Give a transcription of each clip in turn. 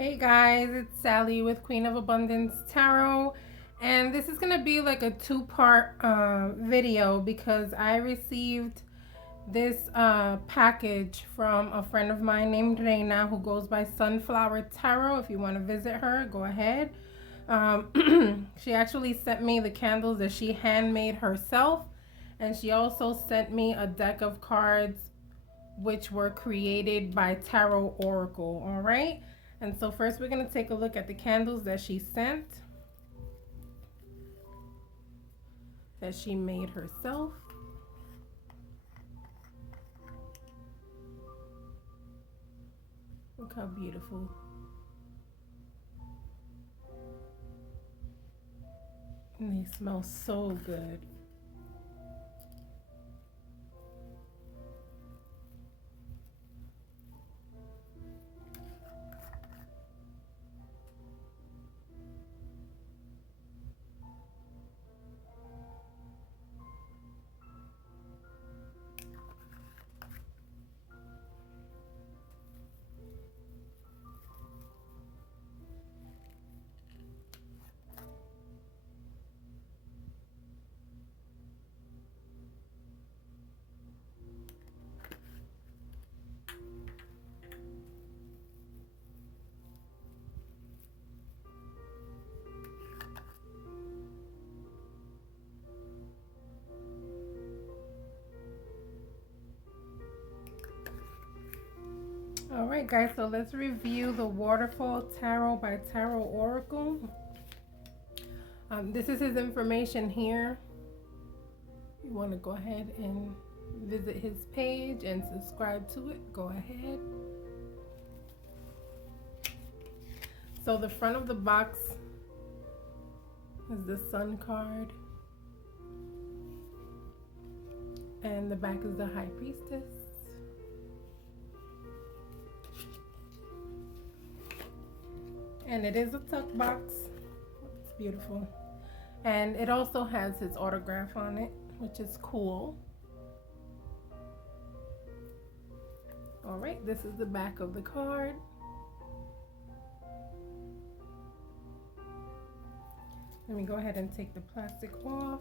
Hey guys, it's Sally with Queen of Abundance Tarot, and this is going to be like a two-part video because I received this package from a friend of mine named Reina who goes by Sunflower Tarot. If you want to visit her, go ahead. She actually sent me the candles that she handmade herself, and she also sent me a deck of cards which were created by Tarot Oracle. All right. And so first we're going to take a look at the candles that she sent, that she made herself. Look how beautiful. And they smell so good. All right, guys, so let's review the Waterfall Tarot by Tarot Oracle. This is his information here. You want to go ahead and visit his page and subscribe to it, go ahead. So the front of the box is the Sun card, and the back is the High Priestess. And it is a tuck box. It's beautiful. And it also has his autograph on it, which is cool. All right, this is the back of the card. Let me go ahead and take the plastic off.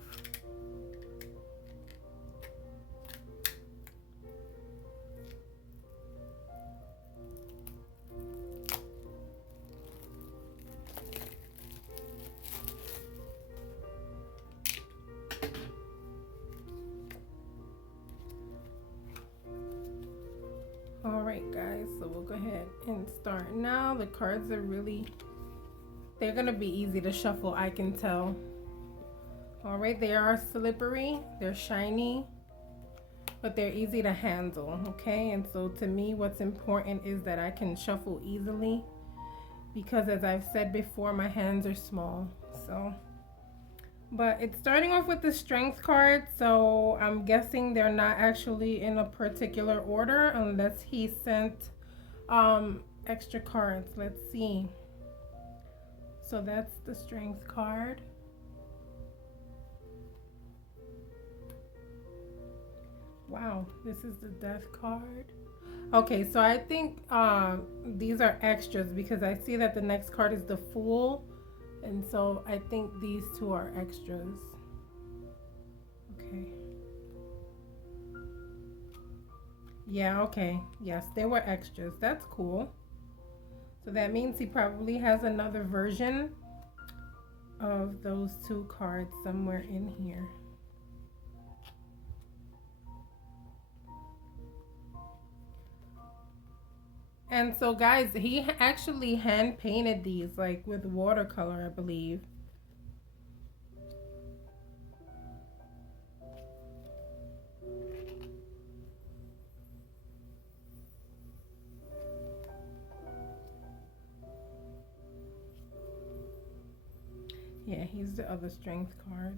All right, guys, so we'll go ahead and start now. The cards are they're gonna be easy to shuffle, I can tell. All right, they are slippery, they're shiny, but they're easy to handle, okay? And so to me, what's important is that I can shuffle easily because, as I've said before, my hands are small. So, but it's starting off with the Strength card, so I'm guessing they're not actually in a particular order unless he sent extra cards. Let's see. So that's the Strength card. Wow, this is the Death card. Okay, so I think these are extras because I see that the next card is the Fool. And so I think these two are extras. Okay. Yeah, okay. Yes, they were extras. That's cool. So that means he probably has another version of those two cards somewhere in here. And so, guys, he actually hand painted these, like with watercolor, I believe. Yeah, he's the other Strength card.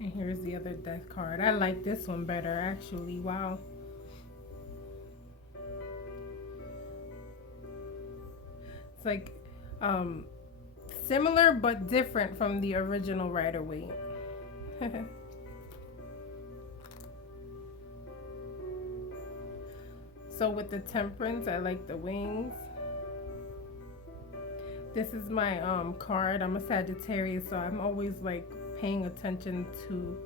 And here's the other Death card. I like this one better, actually. Wow. It's like um, similar but different from the original Rider-Waite. So with the Temperance, I like the wings. This is my card. I'm a Sagittarius, so I'm always like paying attention to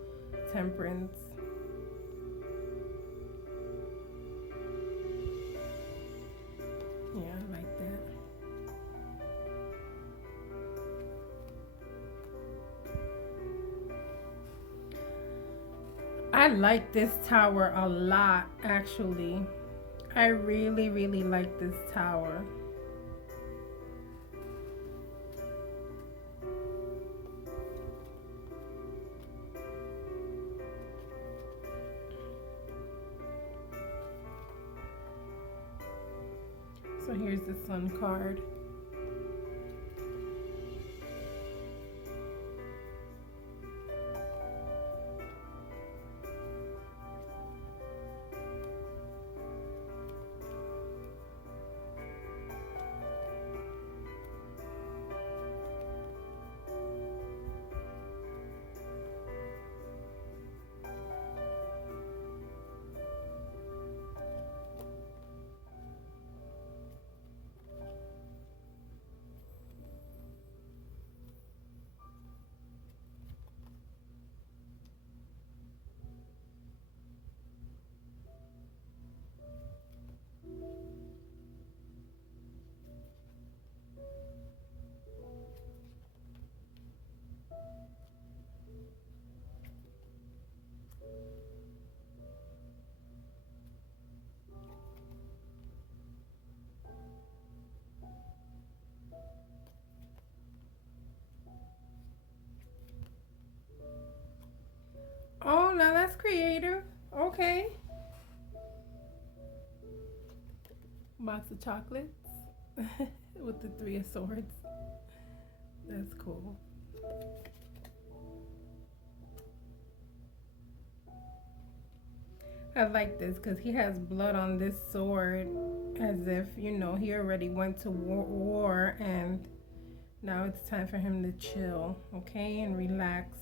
Temperance. Yeah, I like that. I like this tower a lot, actually. I really, really like this tower. So here's the Sun card. Oh, now that's creative. Okay. Box of chocolates with the Three of Swords. That's cool. I like this because he has blood on this sword as if, you know, he already went to war and now it's time for him to chill, okay, and relax.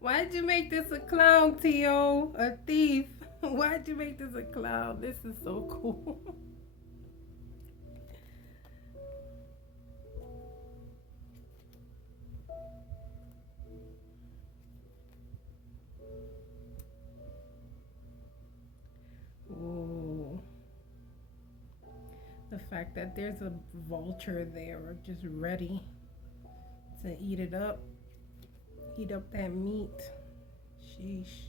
Why'd you make this a clown, Tio? A thief? Why'd you make this a clown? This is so cool. Ooh. The fact that there's a vulture there just ready to eat it up. Eat up that meat. Sheesh.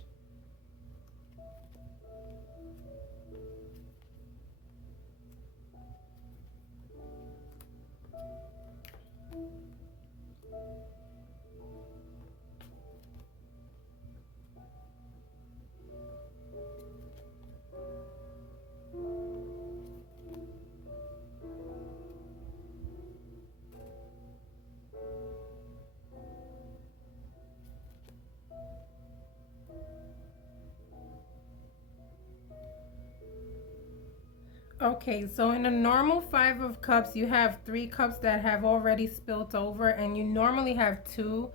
Okay, so in a normal Five of Cups, you have 3 cups that have already spilt over, and you normally have 2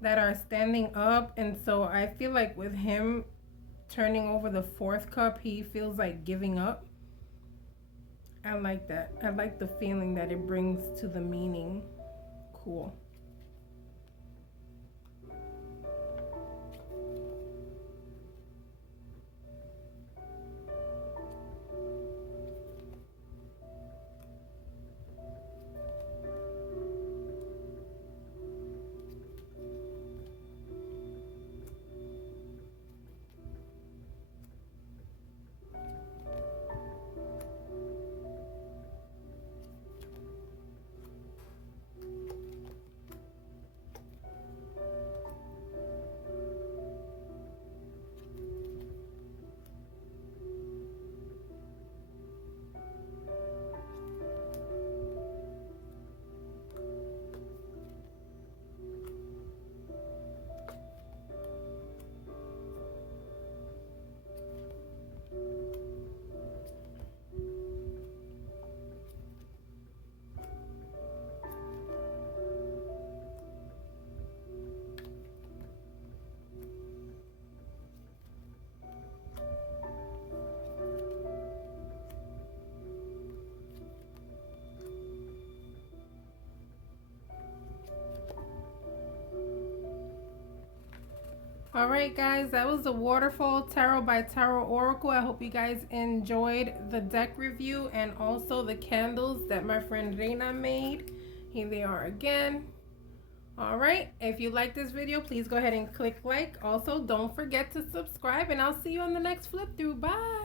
that are standing up. And so I feel like with him turning over the 4th cup, he feels like giving up. I like that. I like the feeling that it brings to the meaning. Cool. All right, guys, that was the Waterfall Tarot by Tarot Oracle. I hope you guys enjoyed the deck review and also the candles that my friend Reina made. Here they are again. All right, if you like this video, please go ahead and click like. Also, don't forget to subscribe, and I'll see you on the next flip through. Bye.